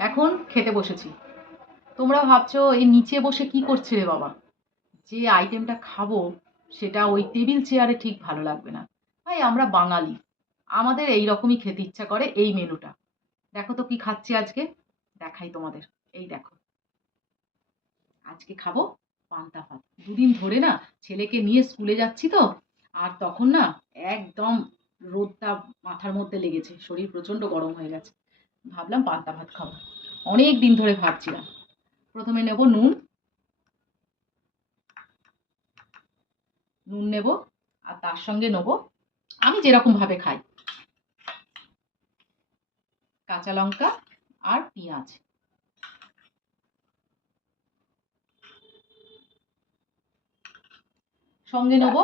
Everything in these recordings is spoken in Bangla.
এখন খেতে বসেছি। তোমরা ভাবছ এই নিচে বসে কি করছে রে বাবা? যে আইটেমটা খাব, সেটা ওই টেবিল চেয়ারে ঠিক ভালো লাগবে না। ভাই, আমরা বাঙালি। আমাদের এই রকমই খেতে ইচ্ছা করে এই মেনুটা। দেখো তো কি খাচ্ছি আজকে। দেখাই তোমাদের। এই দেখো। আজকে খাব পান্তা ভাত। দুদিন ধরে না ছেলেকে নিয়ে স্কুলে যাচ্ছি তো, আর তখন না একদম রোদটা মাথার মধ্যে লেগেছে। শরীর প্রচণ্ড গরম হয়ে গেছে। ভাবলাম পান্তা ভাত খাব। অনেক দিন ধরে ভাবছিলাম। প্রথমে নেব নুন। নুন নেব আর তার সঙ্গে নেব, আমি যেরকম ভাবে খাই। কাঁচা লঙ্কা আর পেঁয়াজ। সঙ্গে নেব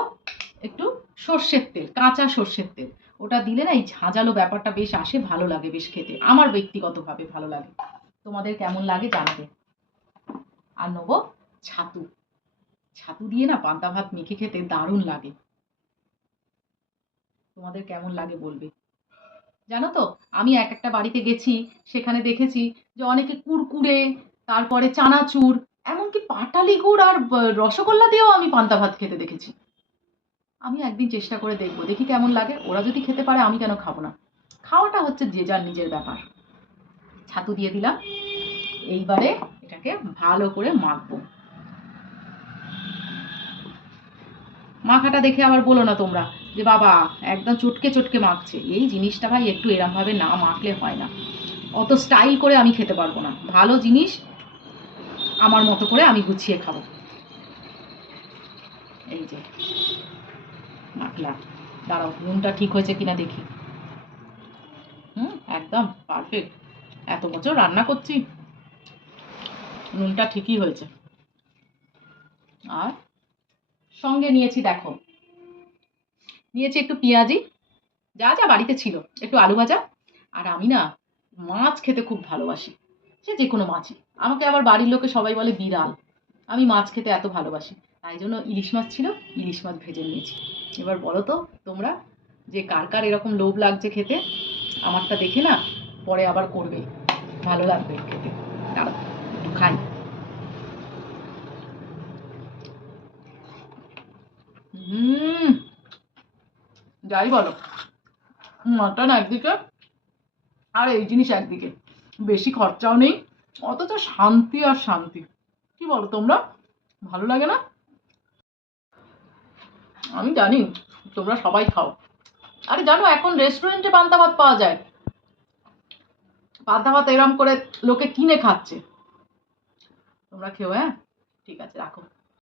একটু সর্ষের তেল, কাঁচা সর্ষের তেল। ওটা দিলে না এই ঝাঁঝালো ব্যাপারটা বেশ আসে, ভালো লাগে বেশ খেতে। আমার ব্যক্তিগতভাবে ভালো লাগে। তোমাদের কেমন লাগে জানাবে। আর নেব ছাতু। ছাতু দিয়ে না পান্তা ভাত মেখে খেতে দারুণ লাগে। তোমাদের কেমন লাগে বলবে। জানো তো, আমি এক একটা বাড়িতে গেছি, সেখানে দেখেছি যে অনেকে কুরকুরে, তারপরে চানাচুর, এমনকি পাটালি গুড় আর রসগোল্লা দিয়েও আমি পান্তা ভাত খেতে দেখেছি। আমি একদিন চেষ্টা করে দেখব, দেখি কেমন লাগে। ওরা যদি খেতে পারে, আমি কেন খাব না? খাওয়াটা হচ্ছে যে যার নিজের ব্যাপার। ছাতু দিয়ে দিলাম। এইবারে এটাকে ভালো করে মাখবো। মাখাটা দেখে আবার বলো না তোমরা যে, বাবা, একদম চটকে চটকে মাখছে। এই জিনিসটা ভাই একটু এরমভাবে না মাখলে হয় না। অত স্টাইল করে আমি খেতে পারব না। ভালো জিনিস আমার মতো করে আমি গুছিয়ে খাব। এই যে। মাখলাম দাঁড়াও নুনটা ঠিক হয়েছে কিনা দেখি। হুম, একদম পারফেক্ট এত বছর রান্না করছি। নুনটা ঠিকই হয়েছে। আর সঙ্গে নিয়েছি, দেখো। নিয়েছি একটু পেঁয়াজি। যা যা বাড়িতে ছিল, একটু আলু ভাজা। আর আমি না, মাছ খেতে খুব ভালোবাসি। সে যে কোনো মাছই। আমাকে আবার বাড়ির লোকে সবাই বলে বিড়াল। আমি মাছ খেতে এত ভালোবাসি। তাই জন্য ইলিশ মাছ ছিল, ইলিশ মাছ ভেজে নিয়েছি। এবার বলো তো, তোমরা যে কার কার এরকম লোভ লাগছে খেতে, আমারটা দেখে না, পরে আবার করবে। ভালো লাগবে খেতে। একটু খাই। হুম, যাই বলো। মাটন একদিকে, আর এই জিনিস একদিকে। বেশি খরচাও নেই, অথচ শান্তি আর শান্তি। কি বলো তোমরা? ভালো লাগে না? আমি জানি, তোমরা সবাই খাও। আরে জানো, এখন রেস্টুরেন্টে পান্তা ভাত পাওয়া যায়। পান্তা ভাত এরম করে লোকে কিনে খাচ্ছে। তোমরা খেও হ্যাঁ? ঠিক আছে, রাখো।